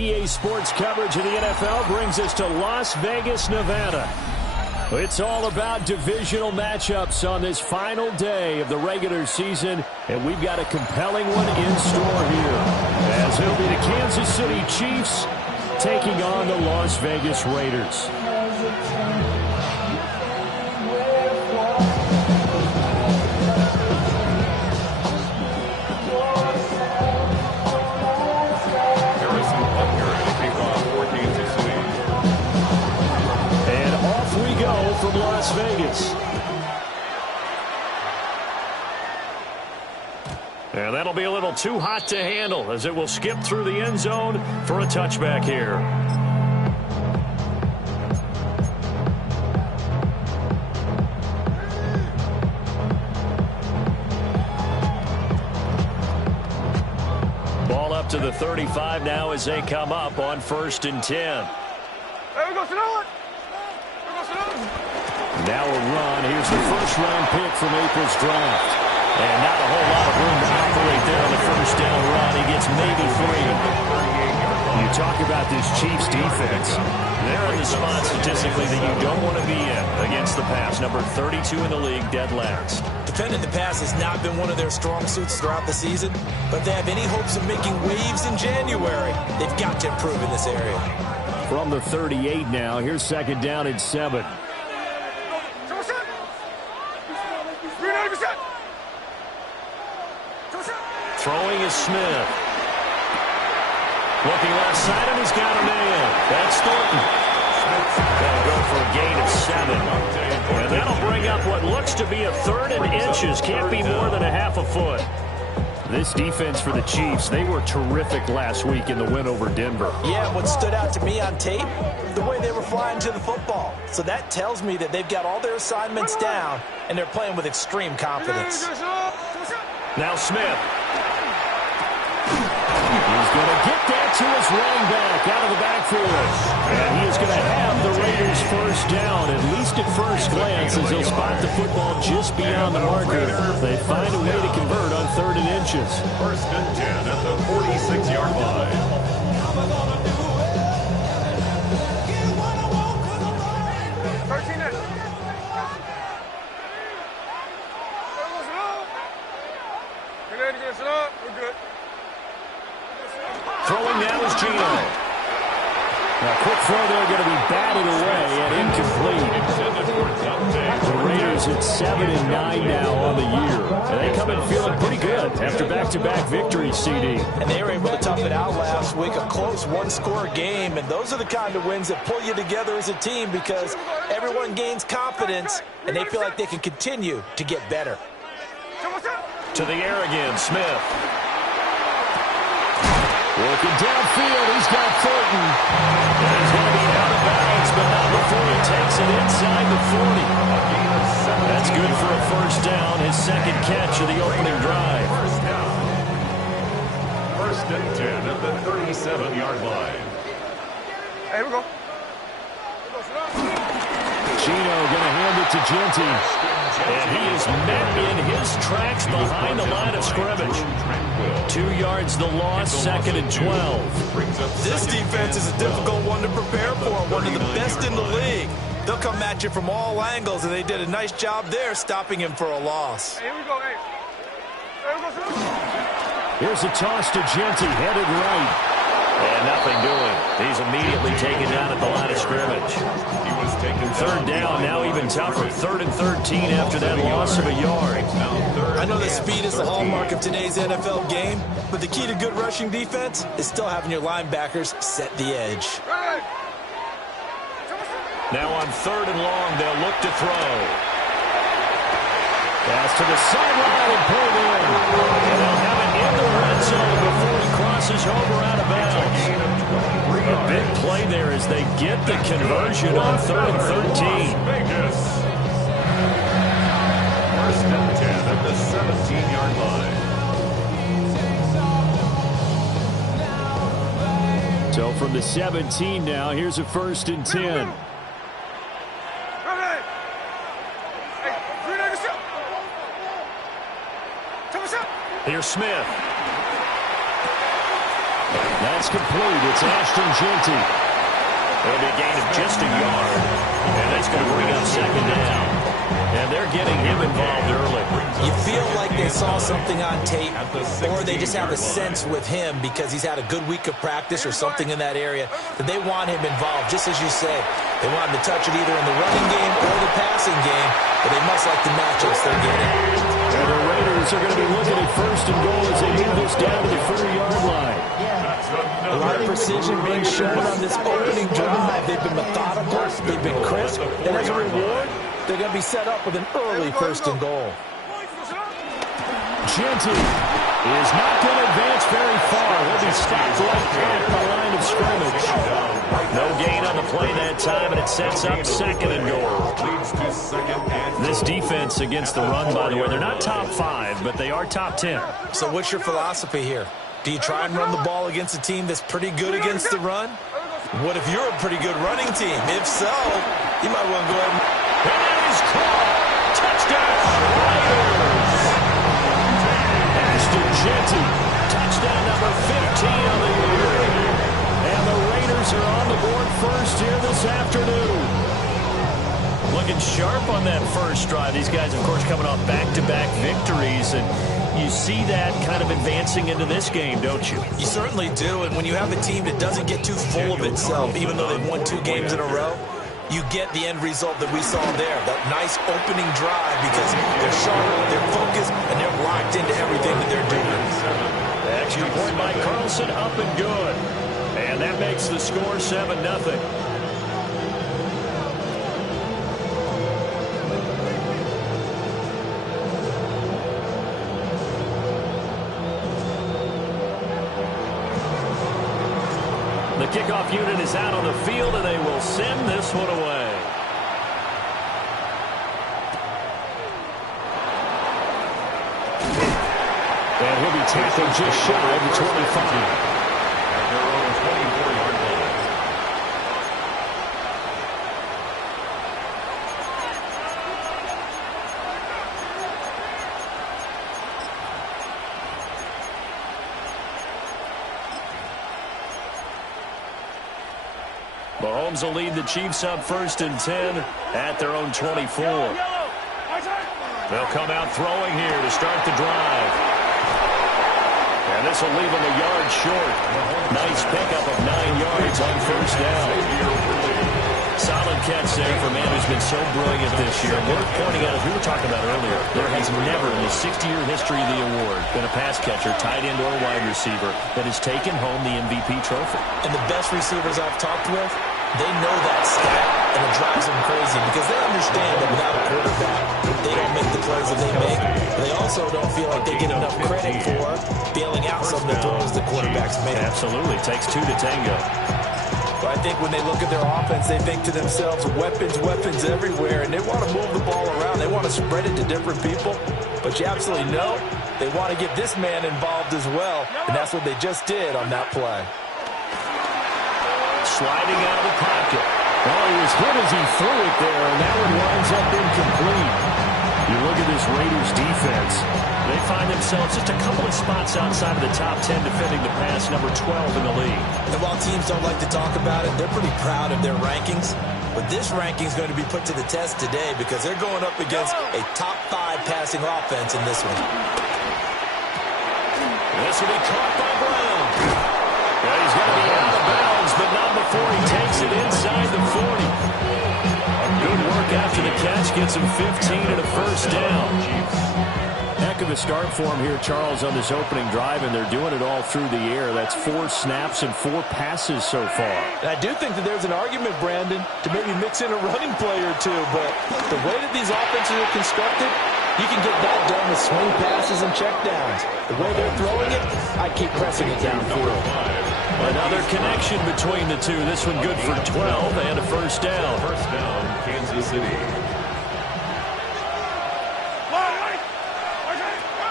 EA Sports coverage of the NFL brings us to Las Vegas, Nevada. It's all about divisional matchups on this final day of the regular season, and we've got a compelling one in store here, as it'll be the Kansas City Chiefs taking on the Las Vegas Raiders. From Las Vegas. And that'll be a little too hot to handle as it will skip through the end zone for a touchback here. Ball up to the 35 now as they come up on 1st and 10. There we go, Sonoma. Now a run. Here's the first-round pick from April's draft. And not a whole lot of room to operate there on the first down run. He gets maybe 3. You talk about this Chiefs defense. They're in the spot statistically that you don't want to be in against the pass. Number 32 in the league, dead last. Defending the pass has not been one of their strong suits throughout the season, but if they have any hopes of making waves in January, they've got to improve in this area. From the 38 now, here's 2nd down and 7. Throwing is Smith. Looking left side, and he's got a man. That's Thornton. That'll go for a gain of 7. And that'll bring up what looks to be a 3rd and inches. Can't be more than a half a foot. This defense for the Chiefs, they were terrific last week in the win over Denver. Yeah, what stood out to me on tape, the way they were flying to the football. So that tells me that they've got all their assignments down, and they're playing with extreme confidence. Now Smith. He's going to get that to his running back out of the backfield. And he is going to have the Raiders first down, at least at first glance, as they'll spot the football just beyond the marker. They find a way to convert on 3rd and inches. 1st and 10 at the 46-yard line. Throwing now is Gino. Now, quick throw there, going to be batted away and incomplete. The Raiders at 7-9 now on the year. And they come in feeling pretty good after back-to-back victories, CD. And they were able to tough it out last week, a close one-score game. And those are the kind of wins that pull you together as a team because everyone gains confidence and they feel like they can continue to get better. To the air again, Smith. Working downfield, he's got Thornton. And he's going to be out of bounds, but not before he takes it inside the 40. That's good for a first down, his 2nd catch of the opening drive. 1st and 10 at the 37-yard line. Hey, here we go. Gino going to hand it to Genty. And he is met in his tracks behind the line of scrimmage. 2 yards the loss, 2nd and 12. This defense is a difficult one to prepare for, one of the best in the league. They'll come at you from all angles, and they did a nice job there stopping him for a loss. Hey, here we go, hey. Here we go, Here's a toss to Genty, headed right. And nothing doing. He's immediately taken down at the line of scrimmage. He was taken 3rd down, now even tougher. 3rd and 13 after that loss of a yard. I know that speed is the hallmark of today's NFL game, but the key to good rushing defense is still having your linebackers set the edge. Now on 3rd and long, they'll look to throw. Pass to the sideline and pulled in. And they'll have it in the red zone before he crosses over out of bounds. A big play there as they get the conversion on 3rd and 13. Vegas. 1st and 10 at the 17-yard line. So from the 17 now, here's a 1st and 10. Here's Smith. That's complete. It's Ashton Jeanty. It'll be a gain of just a yard. And that's going to bring up second down. And they're getting him involved early. You feel like they saw something on tape, or they just have a sense with him because he's had a good week of practice or something in that area that they want him involved, just as you said. They want him to touch it either in the running game or the passing game, but they must like the matchups they're getting. And the Raiders are going to be looking at first and goal as they move this down to the 4-yard line. A lot of precision being shown on this opening drive. They've been methodical. They've been crisp. And as a reward, they're going to be set up with an early first and goal. Jeanty is not going to advance very far. He'll be stopped right at the line of scrimmage. No gain on the play that time, and it sets up second and goal. This defense against the run, by the way, they're not top 5, but they are top 10. So what's your philosophy here? Do you try and run the ball against a team that's pretty good against the run? What if you're a pretty good running team? If so, you might want to go ahead and... And that is caught. Touchdown, Raiders. Ashton Jeanty, touchdown number 15 on the year. And the Raiders are on the board first here this afternoon. Looking sharp on that first drive. These guys, of course, coming off back-to-back victories, and you see that kind of advancing into this game, don't you? You certainly do, and when you have a team that doesn't get too full of itself, even though they've won 2 games in a row, you get the end result that we saw there, that nice opening drive, because they're sharp, they're focused, and they're locked into everything that they're doing. The extra point by Carlson, up and good. And that makes the score 7-0. The kickoff unit is out on the field, and they will send this one away. And he'll be tackled just shy of the 25. Mahomes will lead the Chiefs up first and 10 at their own 24. They'll come out throwing here to start the drive. And this will leave them a yard short. Nice pickup of 9 yards on first down. Solid catch there for a man who's been so brilliant this year. Worth pointing out, as we were talking about earlier, there has never in the 60-year history of the award been a pass catcher, tight end, or wide receiver that has taken home the MVP trophy. And the best receivers I've talked with, they know that stat, and it drives them crazy because they understand that without a quarterback, they don't make the plays that they make. They also don't feel like they get enough credit for bailing out some of the throws the quarterbacks make. Absolutely. It takes 2 to tango. But I think when they look at their offense, they think to themselves, weapons, weapons everywhere, and they want to move the ball around. They want to spread it to different people. But you absolutely know they want to get this man involved as well, and that's what they just did on that play. Sliding out of the pocket. Well, he was hit as he threw it there, and that one winds up incomplete. You look at this Raiders defense. They find themselves just a couple of spots outside of the top 10 defending the pass, number 12 in the league. And while teams don't like to talk about it, they're pretty proud of their rankings. But this ranking is going to be put to the test today because they're going up against a top 5 passing offense in this one. This will be caught by Brown. Yeah, he's going to be out of bounds, but not before he takes it inside the 40. Good work after the catch gets him 15 and a first down. Heck of a start for him here, Charles, on this opening drive, and they're doing it all through the air. That's 4 snaps and 4 passes so far. And I do think that there's an argument, Brandon, to maybe mix in a running play or two, but the way that these offenses are constructed, you can get that done with swing passes and checkdowns. The way they're throwing it, I keep pressing it downfield. Another connection between the two. This one good for 12 and a first down. First down, Kansas City.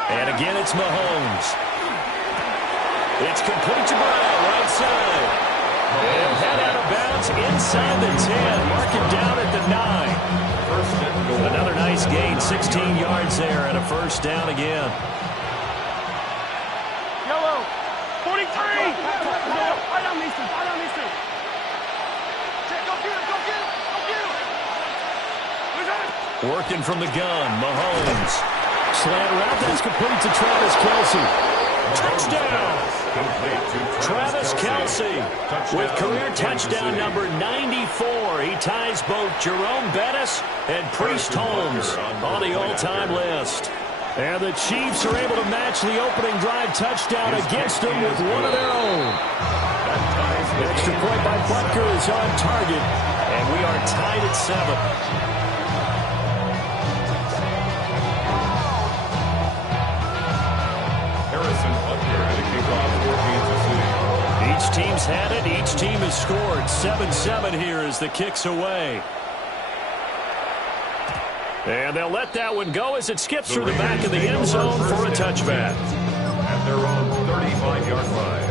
And again, it's Mahomes. It's complete to Brown, right side. And head out of bounds inside the 10. Mark him down at the 9. Another nice gain, 16 yards there, and a first down again. Yellow, 40. Working from the gun, Mahomes. Slant route, that's complete to Travis Kelce. Touchdown! Travis Kelce with career touchdown number 94. He ties both Jerome Bettis and Priest Holmes on the all-time list. And the Chiefs are able to match the opening drive touchdown against them with one of their own. Extra point by Butker is on target, and we are tied at 7. Each team's had it. Each team has scored. 7-7 here as the kick's away. And they'll let that one go as it skips through the back of the end zone for a touchback. At their own 35-yard line.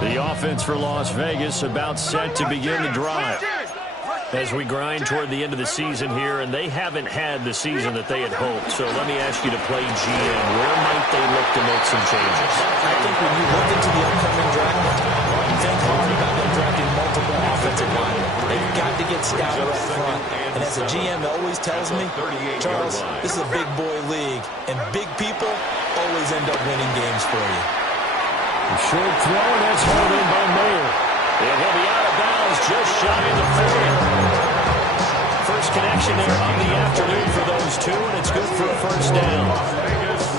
The offense for Las Vegas about set to begin the drive. As we grind toward the end of the season here, and they haven't had the season that they had hoped. So let me ask you to play GM. Where might they look to make some changes? I think when you look into the upcoming draft, you think hard about them drafting multiple offensive linemen. They've got to get stouter up front. And as a GM always tells me, Charles, this is a big boy league, and big people always end up winning games for you. The short throw, and that's hauled in by Mayer. And he'll be out of bounds just shy of the 40. First connection there of the afternoon for those two, and it's good for a first down.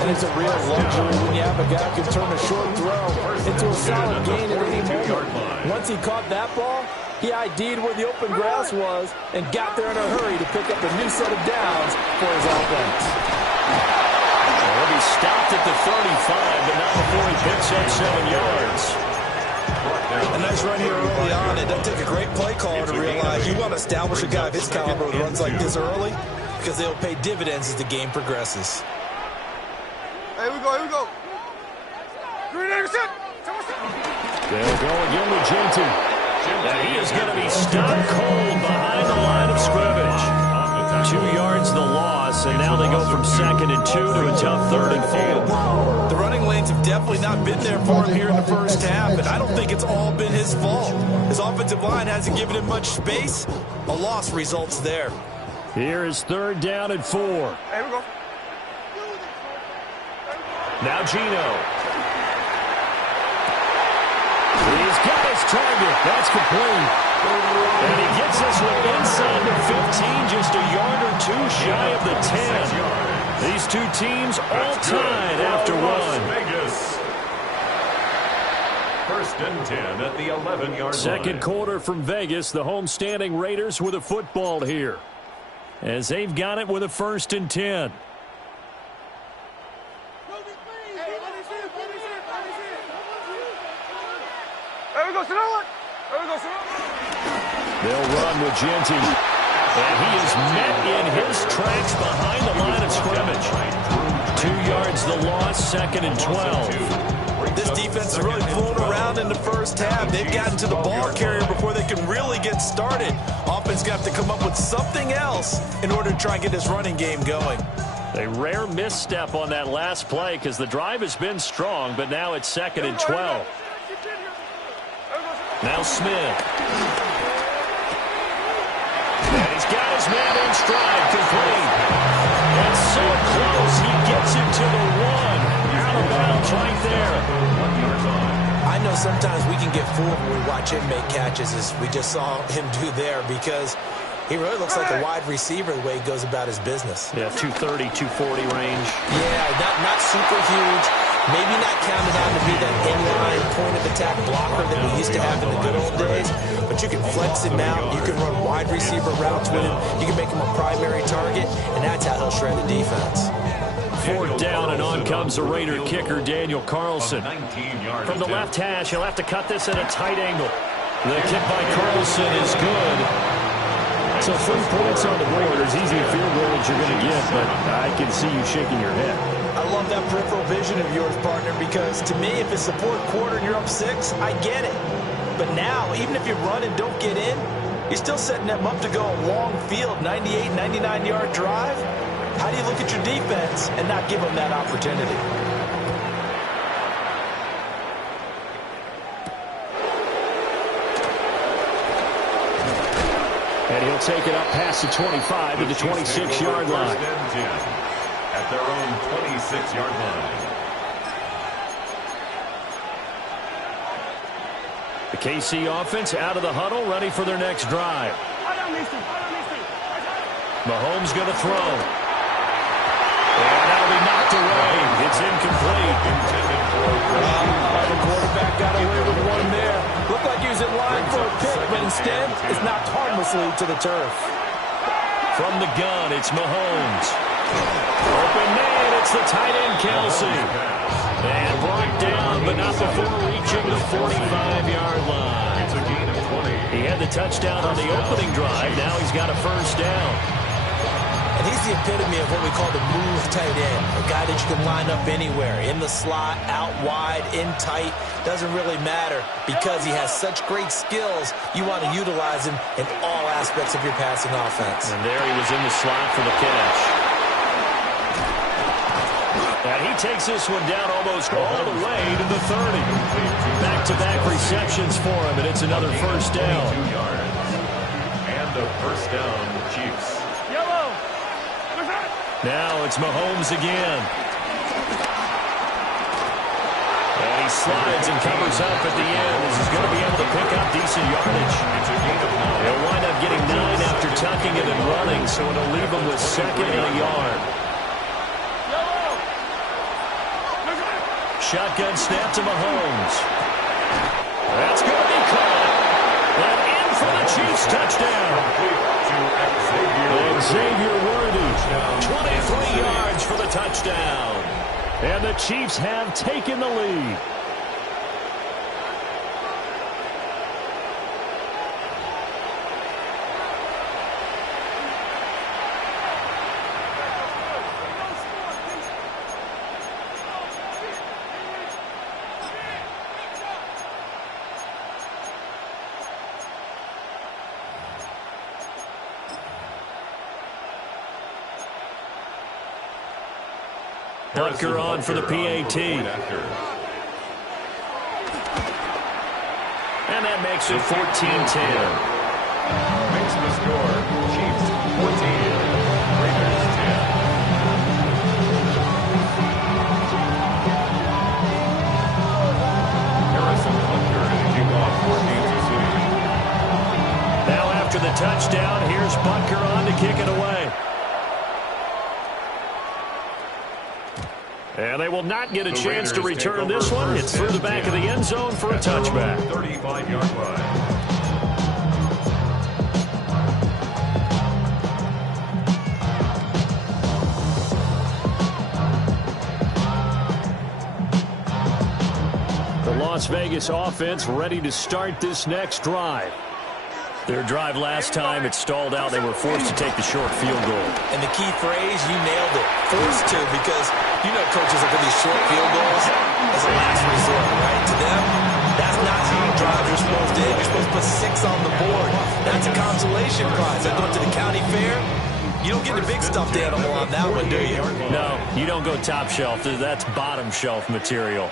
And it's a real luxury when you have a guy who can turn a short throw into a solid gain at any moment. Once he caught that ball, he ID'd where the open grass was and got there in a hurry to pick up a new set of downs for his offense. Well, he stopped at the 35, but not before he picks up 7 yards. A nice run here early on. It doesn't take a great play caller to realize you want to establish a guy of his caliber with runs like this early because they'll pay dividends as the game progresses. Here we go. Green Anderson. They'll go again with Genty. And he is going to be stopped cold behind the line of scrimmage. 2 yards the loss, and now they go from 2nd and 2 to a tough 3rd and 4. The running lanes have definitely not been there for him here in the first half, and I don't think it's all been his fault. His offensive line hasn't given him much space. A loss results there. Here is 3rd down and 4. Here we go. Now Gino. He's got his target. That's complete. And he gets this one inside the 15, just a yard or two shy of the 10. These two teams all tied after one. Vegas. 1st and 10 at the 11-yard line. Second quarter from Vegas. The homestanding Raiders with a football here, as they've got it with a 1st and 10. They'll run with Genty. And he is met in his tracks behind the line of scrimmage. 2 yards the loss, 2nd and 12. This defense has really flown around in the first half. They've gotten to the ball carrier before they can really get started. Offense got to come up with something else in order to try and get this running game going. A rare misstep on that last play because the drive has been strong, but now it's 2nd and 12. Now Smith. And he's got his man in stride, complete. And so close, he gets it to the 1. Out of bounds right there. I know sometimes we can get fooled when we watch him make catches, as we just saw him do there, because he really looks like a wide receiver the way he goes about his business. Yeah, 230, 240 range. Yeah, not super huge. Maybe not counted on to be that inline point-of-attack blocker that we used to have in the good old days, but you can flex him out. You can run wide receiver routes with him. You can make him a primary target, and that's how he'll shred the defense. 4th down, and on comes the Raider kicker, Daniel Carlson. From the left hash, he'll have to cut this at a tight angle. The kick by Carlson is good. So 3 points on the board, as easy a field goal as you're going to get, but I can see you shaking your head. I love that peripheral vision of yours, partner, because to me, if it's the fourth quarter and you're up 6, I get it. But now, even if you run and don't get in, you're still setting them up to go a long field, 98, 99-yard drive. How do you look at your defense and not give them that opportunity? And he'll take it up past the 25 to the 26-yard line. At their own 26-yard line. The KC offense out of the huddle, ready for their next drive. Mahomes going to throw. And that'll be knocked away. It's incomplete. The quarterback got away with one there. Looked like he was in line for a pick, but instead, it's knocked harmlessly to the turf. From the gun, it's Mahomes. Open man, it's the tight end, Kelsey. And brought down, but not before reaching the 45-yard line. It's a gain of 20. He had the touchdown on the opening drive. Now he's got a first down. And he's the epitome of what we call the move tight end, a guy that you can line up anywhere, in the slot, out wide, in tight, doesn't really matter because he has such great skills. You want to utilize him in all aspects of your passing offense. And there he was in the slot for the catch. And he takes this one down almost all the way to the 30. Back-to-back receptions for him, and it's another first down. 2 yards. And a first down, Chiefs. Now it's Mahomes again. And he slides and covers up at the end as he's going to be able to pick up decent yardage. He'll wind up getting 9 after tucking it and running, so it'll leave him with 2nd and a yard. Shotgun snap to Mahomes. That's going to be caught. And in for the Chiefs touchdown. And Xavier Worthy, 23 yards for the touchdown. And the Chiefs have taken the lead. Butker on for the PAT. And that makes it 14-10. Makes the score. Chiefs 14. Raiders 10. Harrison Butker to kick off for Kansas City. Now after the touchdown, here's Butker on to kick it away. And they will not get a chance to return this one. It's through the back of the end zone for a touchback. 35-yard line. The Las Vegas offense ready to start this next drive. Their drive last time, it stalled out. They were forced to take the short field goal. And the key phrase, you nailed it. Forced to, because you know coaches look at these short field goals as a last resort, right? To them, that's not how drives are supposed to end. You're supposed to put 6 on the board. That's a consolation prize. I go to the county fair. You don't get the big stuffed animal on that one, do you? No, you don't go top shelf. That's bottom shelf material.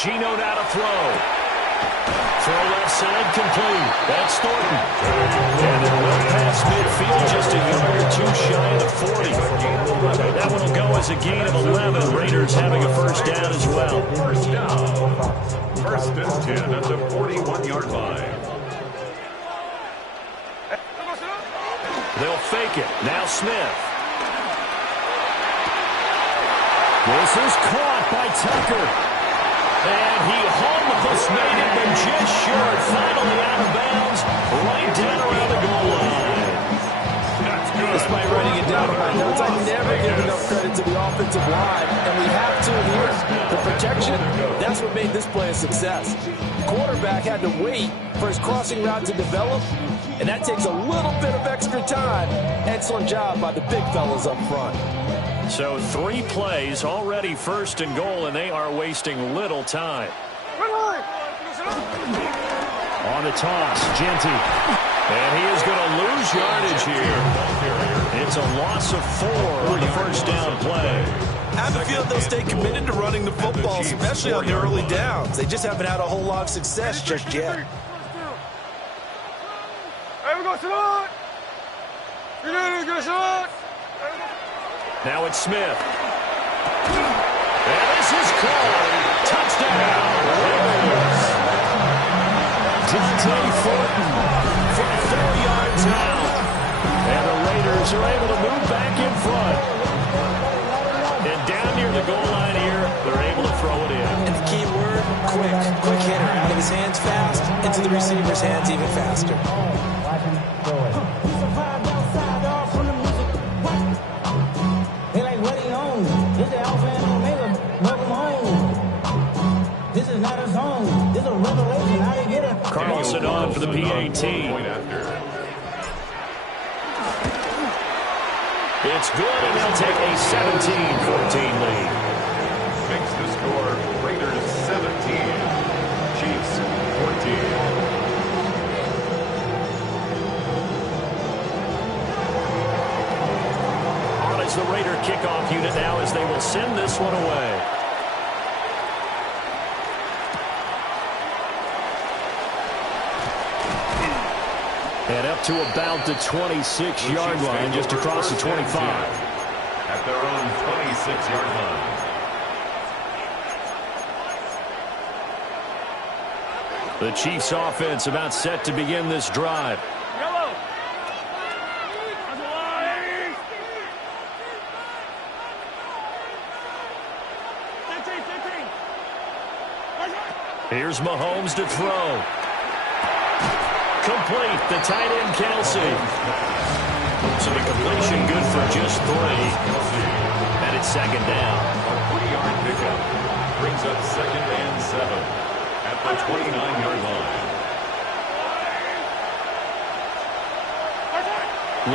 Geno now to throw. Throw left side complete. That's Thornton. And they're well past midfield, just a yard or 2 shy of the 40. That one will go as a gain of 11. Raiders having a first down as well. First down. First and 10 at the 41-yard line. They'll fake it. Now Smith. This is caught by Tucker. And he almost made it, but just short. Finally out of bounds, right down around the goal line. Despite writing it down in my notes, I never give enough credit to the offensive line, and we have to here. The protection, that's what made this play a success. The quarterback had to wait for his crossing route to develop, and that takes a little bit of extra time. Excellent job by the big fellas up front. So 3 plays, already first and goal, and they are wasting little time. On the toss, Genty. And he is going to lose yardage here. It's a loss of 4 on the first down play. I have a feeling they'll stay committed to running the football, especially on the early downs. They just haven't had a whole lot of success just yet. Hey, we go, Salon! You need to get a shot! Now it's Smith. And this is called touchdown. Dante Fortin for 4 yards now. And the Raiders are able to move back in front. And down near the goal line here, they're able to throw it in. And the key word, quick. Quick hitter. Out of his hands fast, into the receiver's hands even faster. Carlson on for the PAT. It's good, and they'll take a 17-14 lead. Makes the score Raiders 17, Chiefs 14. On is the Raider kickoff unit now as they will send this one away. And up to about the 26-yard line, just across the 25. At their own 26-yard line. The Chiefs offense about set to begin this drive. Here's Mahomes to throw. Complete, the tight end Kelsey. So the completion good for just 3. And it's second down. A 3-yard pickup brings up 2nd and 7 at the 29-yard line.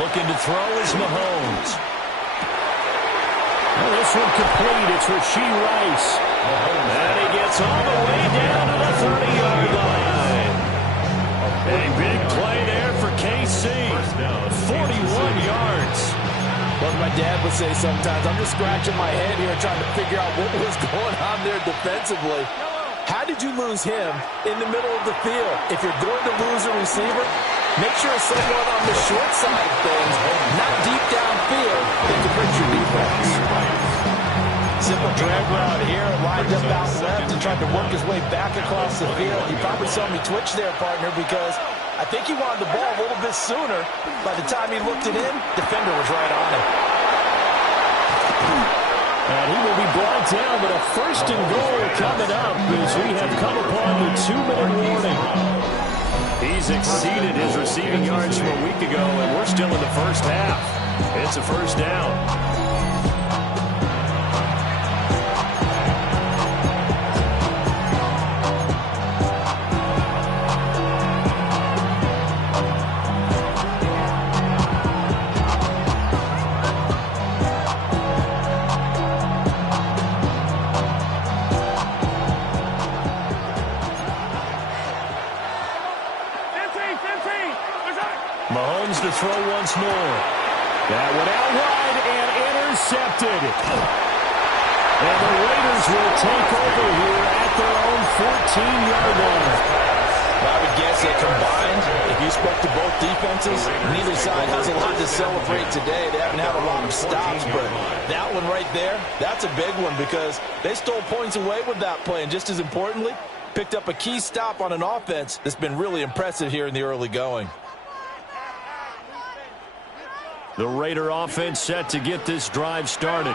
Looking to throw is Mahomes. Well, this one complete. It's Rashee Rice. And he gets all the way down to the 30-yard line. A big play there for KC. 41 yards. What my dad would say sometimes, I'm just scratching my head here trying to figure out what was going on there defensively. How did you lose him in the middle of the field? If you're going to lose a receiver, make sure it's someone on the short side of things, not deep downfield, that can hurt your defense. Simple drag route here, lined up out left and tried to work his way back across the field. You probably saw me twitch there, partner, because I think he wanted the ball a little bit sooner. By the time he looked it in, defender was right on him. And he will be brought down, but a first and goal coming up as we have come upon the 2-minute warning. He's exceeded his receiving yards from a week ago, and we're still in the first half. It's a first down. Mahomes to throw once more. That went out wide and intercepted. And the Raiders will take over here at their own 14-yard line. I would guess that combined, if you spoke to both defenses, neither side has a lot to celebrate today. They haven't had a lot of stops, but that one right there, that's a big one because they stole points away with that play. And just as importantly, picked up a key stop on an offense that's been really impressive here in the early going. The Raider offense set to get this drive started.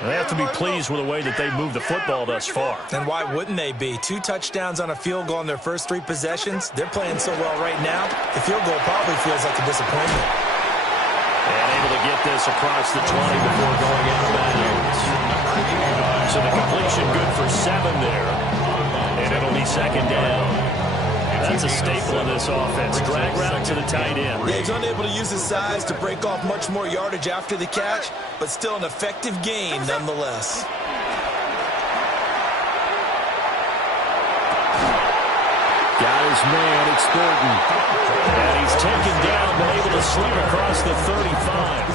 They have to be pleased with the way that they moved the football thus far. And why wouldn't they be? 2 touchdowns on a field goal in their first 3 possessions. They're playing so well right now, the field goal probably feels like a disappointment. And able to get this across the 20 before going out of bounds. So the completion good for 7 there. And it'll be second down. That's a staple in this offense. Drag route to the tight end. Yeah, he's unable to use his size to break off much more yardage after the catch, but still an effective gain nonetheless. Got his man, it's Thornton. And he's taken down, but able to slip across the 35.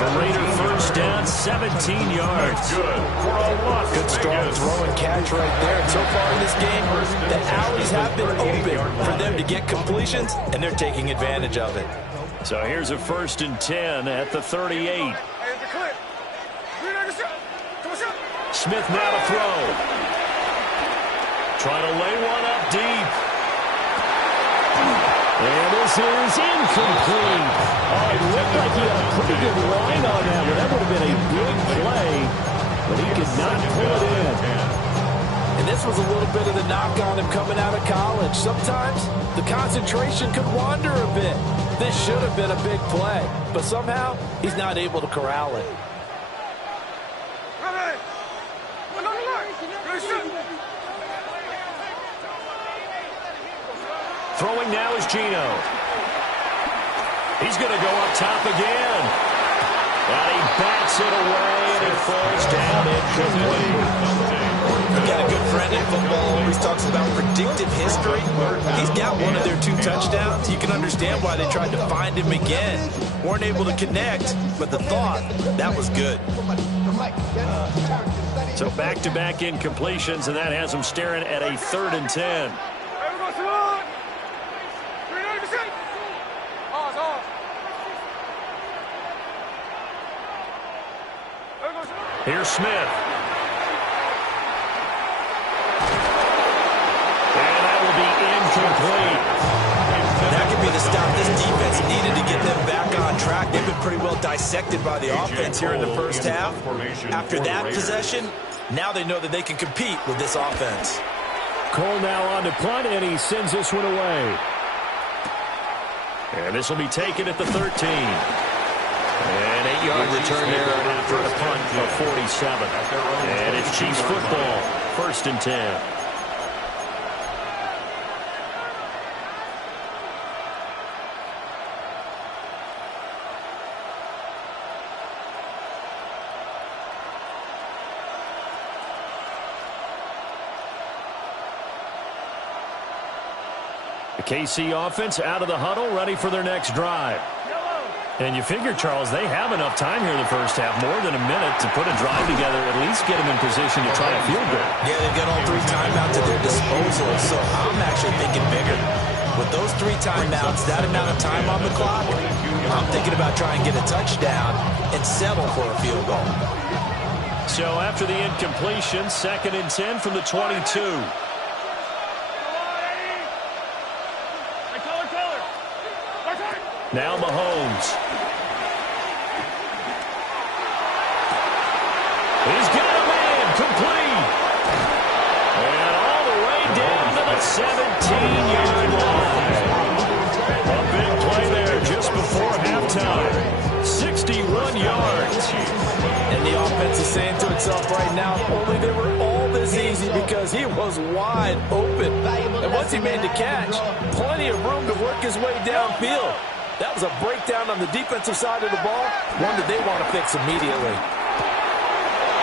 The Raider first down, 17 yards. Good strong throw and catch right there. And so far in this game, the alleys have been open for them to get completions, and they're taking advantage of it. So here's a 1st and 10 at the 38. Smith now to throw. Trying to lay one up deep. And this is incomplete. Oh, it looked like he had a pretty good line on that one. That would have been a big play, but he could not pull it in. And this was a little bit of the knock on him coming out of college. Sometimes the concentration could wander a bit. This should have been a big play, but somehow he's not able to corral it. Throwing now is Geno. He's going to go up top again. And he bats it away, and it falls down incomplete. We've got a good friend in football, always talks about predictive history. He's got one of their 2 touchdowns. You can understand why they tried to find him again. Weren't able to connect, but the thought, that was good. So back-to-back incompletions, and that has him staring at a 3rd and 10. Here's Smith. And that will be incomplete. That could be the stop this defense needed to get them back on track. They've been pretty well dissected by the offense here in the first half. After that possession, now they know that they can compete with this offense. Cole now on to punt, and he sends this one away. And this will be taken at the 13. An 8-yard return there after a punt for 47. And it's Chiefs football, 1st and 10. The KC offense out of the huddle, ready for their next drive. And you figure, Charles, they have enough time here in the first half, more than a minute, to put a drive together, at least get them in position to try a field goal. Yeah, they've got all 3 timeouts at their disposal, so I'm actually thinking bigger. With those 3 timeouts, that amount of time on the clock, I'm thinking about trying to get a touchdown and settle for a field goal. So after the incompletion, 2nd and 10 from the 22. Now Mahomes. He's got a man, complete. And all the way down to the 17-yard line. A big play there just before halftime. 61 yards. And the offense is saying to itself right now, if only they were all this easy, because he was wide open. And once he made the catch, plenty of room to work his way downfield. That was a breakdown on the defensive side of the ball, one that they want to fix immediately.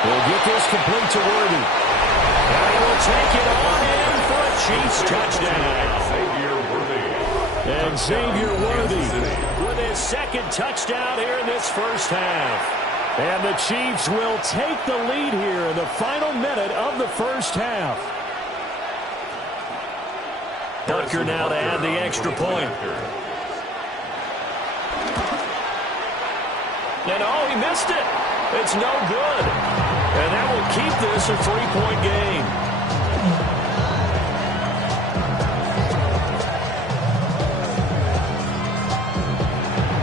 We'll get this complete to Worthy. And he will take it on in for a Chiefs touchdown. And Xavier Worthy with his 2nd touchdown here in this first half. And the Chiefs will take the lead here in the final minute of the first half. Tucker now to add the extra point. And oh, he missed it. It's no good. And that will keep this a 3-point game.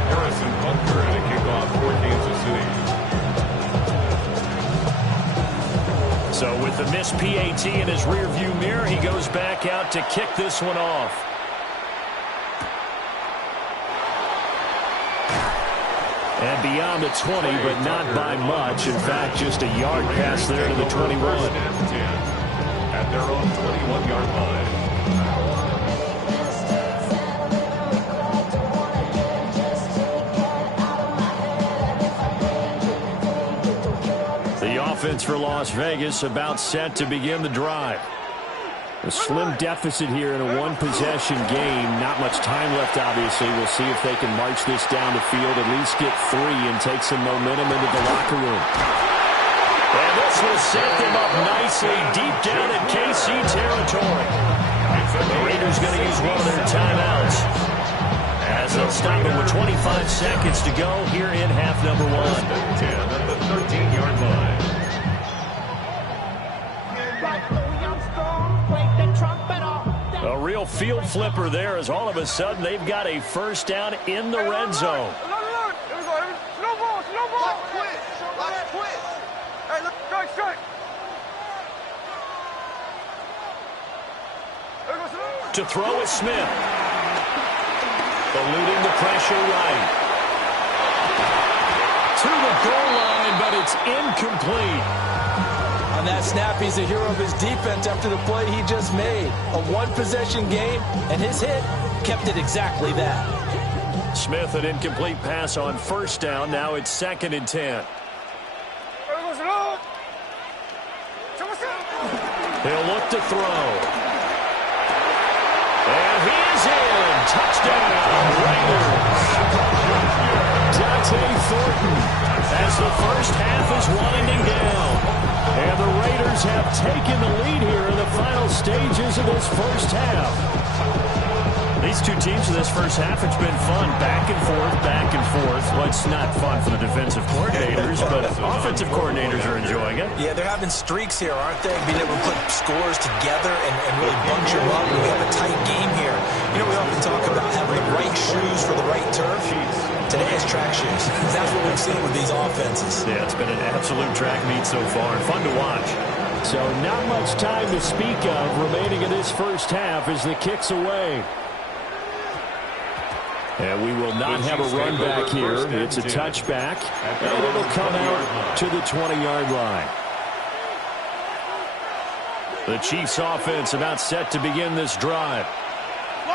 Harrison Butker and a kickoff for Kansas City. So with the missed PAT in his rearview mirror, he goes back out to kick this one off. And beyond the 20, but not by much. In fact, just a yard pass there to the 21. At their own 21-yard line. offense for Las Vegas about set to begin the drive. A slim deficit here in a one-possession game. Not much time left, obviously. We'll see if they can march this down the field, at least get 3, and take some momentum into the locker room. And this will set them up nicely deep down in KC territory. The Raiders going to use one of their timeouts, as they'll stop it with 25 seconds to go here in half number 1. 10 at the 13-yard line. A real field flipper there, as all of a sudden they've got a first down in the red zone. To throw is Smith. Eluding the pressure right. To the goal line, but it's incomplete. On that snap, he's a hero of his defense after the play he just made. A one-possession game, and his hit kept it exactly that. Smith, an incomplete pass on first down. Now it's 2nd and 10. He'll look to throw. And he is in. Touchdown, Raiders. Dante Thornton, as the first half is winding down. And the Raiders have taken the lead here in the final stages of this first half. These two teams in this first half, it's been fun. Back and forth, back and forth. Well, it's not fun for the defensive coordinators, but offensive coordinators are enjoying it. Yeah, they're having streaks here, aren't they? Being able to put scores together and really bunch them up. We have a tight game here. You know, we often talk about having the right shoes for the right turf. Today is track shoes. That's what we've seen with these offenses. Yeah, it's been an absolute track meet so far. Fun to watch. So not much time to speak of remaining in this first half as the kick's away. And we will not have a run back here. It's a touchback, and it'll come out to the 20-yard line. The Chiefs offense about set to begin this drive.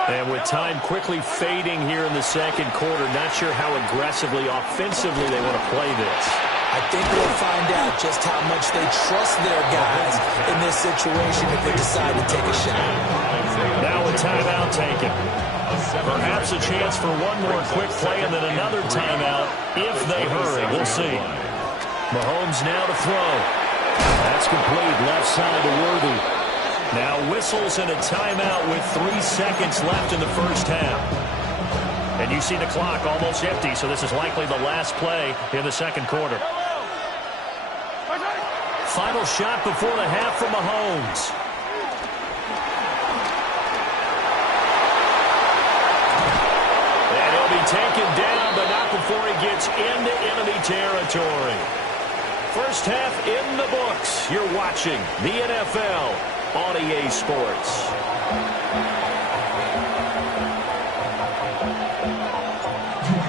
And with time quickly fading here in the second quarter, not sure how aggressively, offensively they want to play this. I think we'll find out just how much they trust their guys in this situation if they decide to take a shot. Now a timeout taken. Perhaps a chance for one more quick play and then another timeout if they hurry. We'll see. Mahomes now to throw. That's complete. Left side to Worthy. Now whistles and a timeout with 3 seconds left in the first half. And you see the clock almost empty, so this is likely the last play in the second quarter. Final shot before the half from Mahomes. And he'll be taken down, but not before he gets into enemy territory. First half in the books. You're watching the NFL on EA Sports.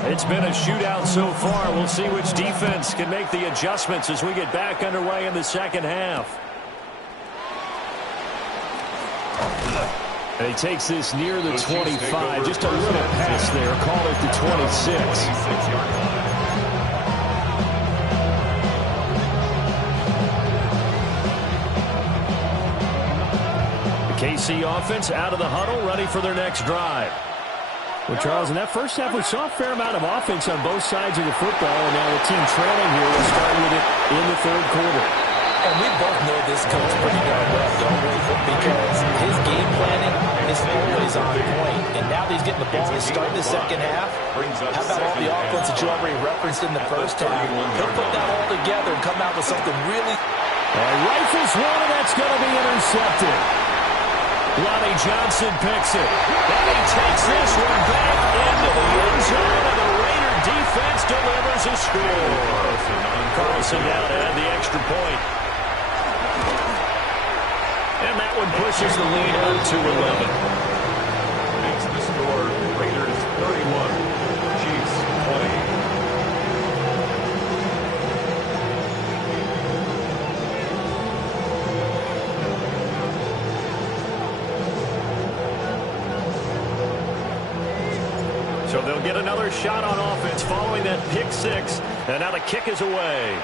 It's been a shootout so far. We'll see which defense can make the adjustments as we get back underway in the second half. And he takes this near the 25. Just a little pass there. Call it the 26. KC offense out of the huddle, ready for their next drive. Well, Charles, in that first half, we saw a fair amount of offense on both sides of the football, and now the team trailing here will start with it in the third quarter. And we both know this coach pretty darn well, don't we? Because his game planning is always on point. And now that he's getting the ball to start the second half, how about all the offense that you already referenced in the first half? He'll put that all together and come out with something really... Rifles one, and that's going to be intercepted. Lonnie Johnson picks it. And he takes this one back into the end zone, and the Raider defense delivers a score. Carlson down to add the extra point. And that one pushes the lead up to 11. Makes the score Raiders 31, Chiefs 20. So they'll get another shot on offense following that pick six. And now the kick is away.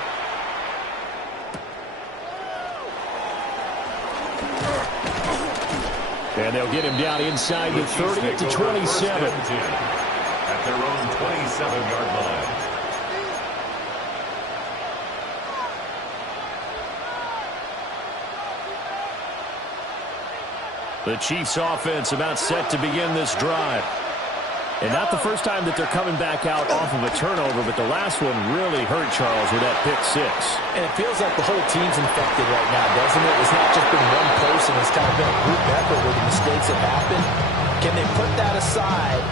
And they'll get him down inside the 30 at the 27. At their own 27-yard line. The Chiefs offense about set to begin this drive. And not the first time that they're coming back out off of a turnover, but the last one really hurt Charles with that pick six. And it feels like the whole team's infected right now, doesn't it? It's not just been one person. It's kind of been a group effort where the mistakes have happened. Can they put that aside,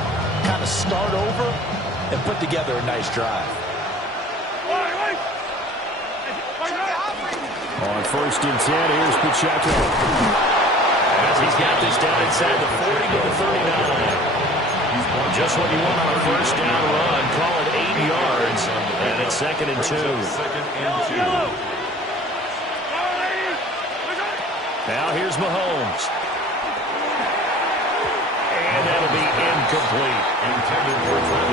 kind of start over, and put together a nice drive? On 1st and 10, here's Pacheco. As he's got this down inside the 40 to the 39. Just what you want on a first down run. Call it 8 yards. And it's 2nd and 2. Now here's Mahomes. And that'll be incomplete.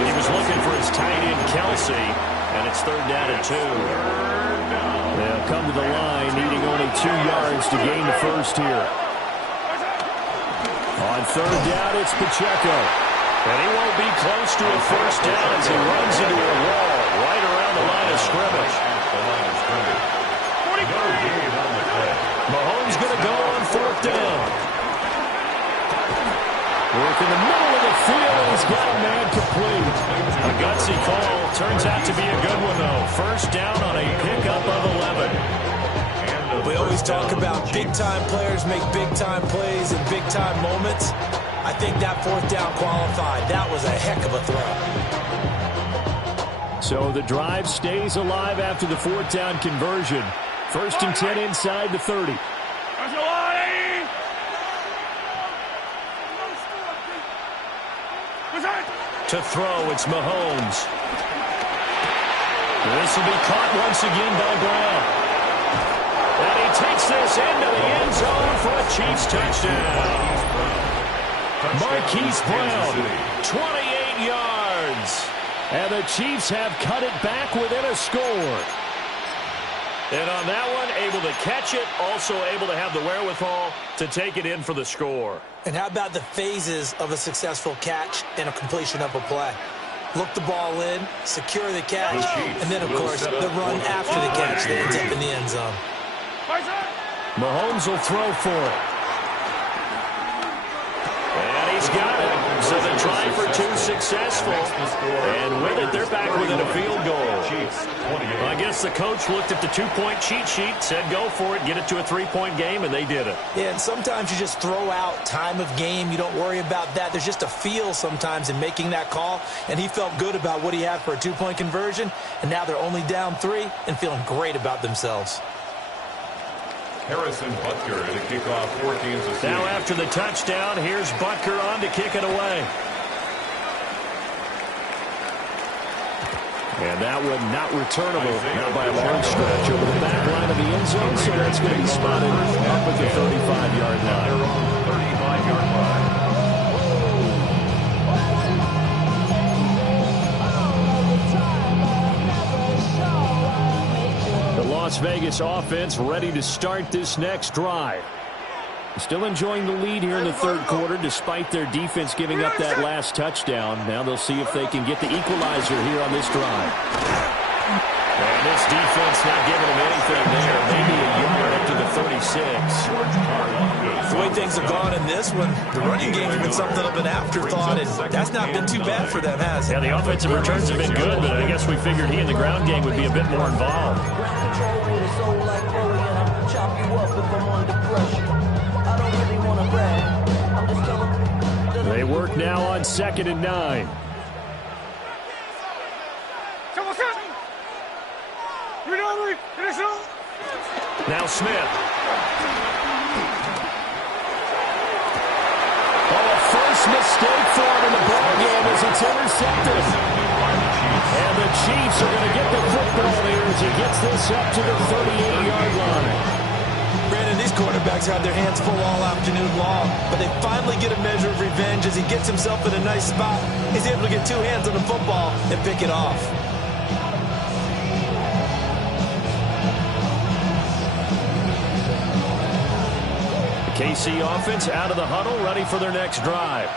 He was looking for his tight end, Kelsey. And it's 3rd down and 2. They'll come to the line, needing only 2 yards to gain the first here. On 3rd down, it's Pacheco. And he won't be close to a first down as he runs into a wall right around the line of scrimmage. Mahomes going to go on 4th down. Work in the middle of the field, and he's got a man complete. A gutsy call. Turns out to be a good one, though. First down on a pickup of 11. We always talk about big-time players make big-time plays in big-time moments. I think that 4th down qualified. That was a heck of a throw. So the drive stays alive after the 4th down conversion. 1st and 10 inside the 30. To throw, it's Mahomes. This will be caught once again by Brown. And he takes this into the end zone for a Chiefs touchdown. Marquise Brown, 28 yards. And the Chiefs have cut it back within a score. And on that one, able to catch it, also able to have the wherewithal to take it in for the score. And how about the phases of a successful catch and a completion of a play? Look the ball in, secure the catch, and then, of course, the run after the catch that ends up in the end zone. Mahomes will throw for it. And he's got it. So the try for 2 successful. And with it, they're back within a field goal. Well, I guess the coach looked at the 2-point cheat sheet, said go for it, get it to a 3-point game, and they did it. Yeah, and sometimes you just throw out time of game. You don't worry about that. There's just a feel sometimes in making that call, and he felt good about what he had for a 2-point conversion, and now they're only down 3 and feeling great about themselves. Harrison Butker at a kickoff for Kansas City. Now after the touchdown, here's Butker on to kick it away. And that one not returnable, not by a long stretch, over the back line of the end zone, so that's going to be spotted up at the 35-yard line. 35-yard line. The Las Vegas offense ready to start this next drive. Still enjoying the lead here in the 3rd quarter, despite their defense giving up that last touchdown. Now they'll see if they can get the equalizer here on this drive. And this defense not giving them anything there. Maybe a yard up to the 36. The way things have gone in this one, the running game's been something of an afterthought, and that's not been too bad for them, has it? Yeah, the offensive returns have been good, but I guess we figured he in the ground game would be a bit more involved. They work now on 2nd and 9. Now Smith. First mistake for him in the ball game as it's intercepted. And the Chiefs are going to get the football here as he gets this up to the 38-yard line. Brandon, these quarterbacks had their hands full all afternoon long, but they finally get a measure of revenge as he gets himself in a nice spot. He's able to get 2 hands on the football and pick it off. KC offense out of the huddle, ready for their next drive.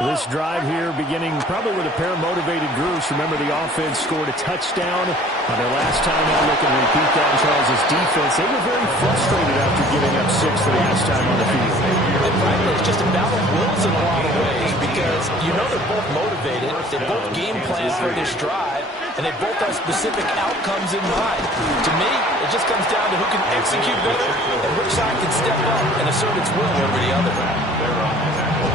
This drive here beginning probably with a pair of motivated groups. Remember, the offense scored a touchdown on their last time out. Look and repeat that. Charles' defense, they were very frustrated after giving up 6 the last time on the field. And frankly, it's just a battle of wills in a lot of ways because you know they're both motivated. They both game plan for this drive, and they both have specific outcomes in mind. To me, it just comes down to who can execute better and which side can step up and assert its will over the other.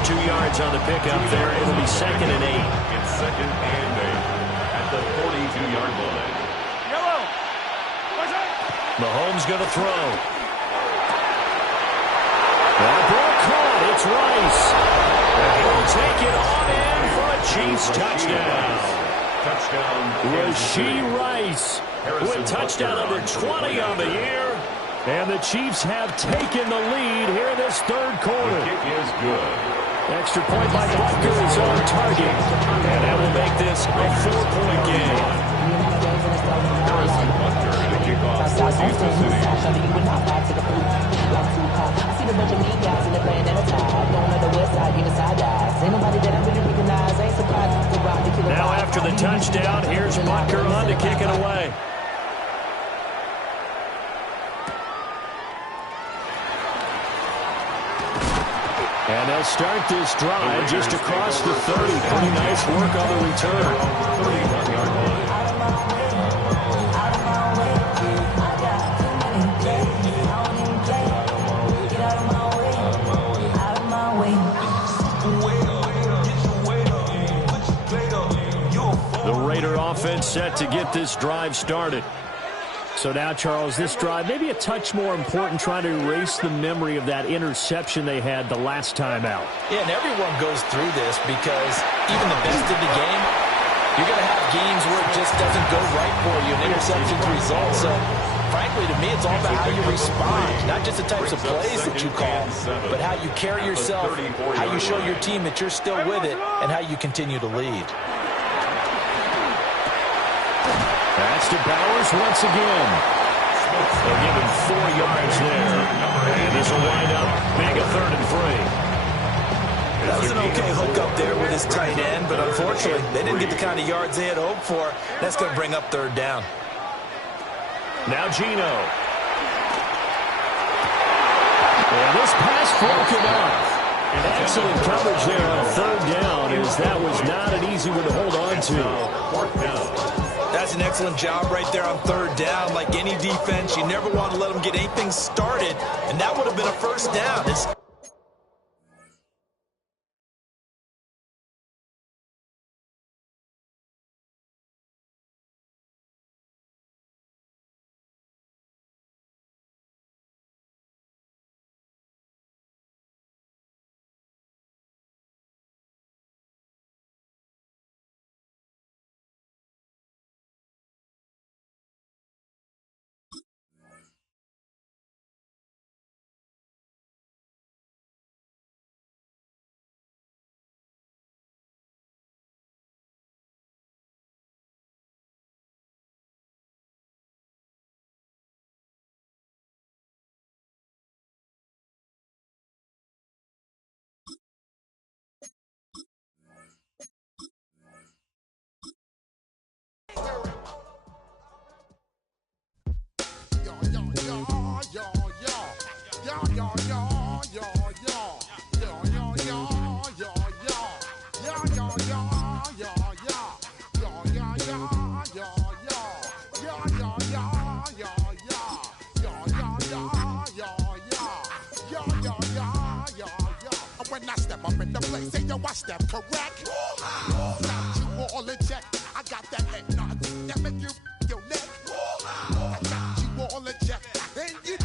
2 yards on the pickup there. It'll be 2nd and 8. It's 2nd and 8 at the 42-yard line. Mahomes going to throw. That ball caught. It's Rice. And he'll take it on in for a Chiefs touchdown. Rashee Rice with touchdown number 20 on the year. And the Chiefs have taken the lead here in this third quarter. The kick is good. Extra point by Butker is on target. And that will make this a 4-point game. Harrison Butker to kick off for Kansas City. Now after the touchdown, here's Butker on to kick it away. And they'll start this drive just across the 30. Pretty nice work on the return. 31-yard line. The Raider offense set to get this drive started. So now, Charles, this drive maybe a touch more important, trying to erase the memory of that interception they had the last time out. Yeah, and everyone goes through this because even the best in the game, you're going to have games where it just doesn't go right for you, and interceptions result. So, frankly, to me, it's all about how you respond, not just the types of plays that you call, but how you carry yourself, how you show your team that you're still with it, and how you continue to lead. That's to Bowers once again. They'll give him 4 yards there. And this will wind up being a 3rd and 3. That was an okay hookup there with his tight end, but unfortunately, they didn't get the kind of yards they had hoped for. That's going to bring up 3rd down. Now Geno. And this pass broken up. Excellent coverage there on 3rd down, as that was not an easy one to hold on to. 4th down. That's an excellent job right there on 3rd down. Like any defense, you never want to let them get anything started, and that would have been a 1st down. When I step up in the place, say yo, I step correct. Got you all in check.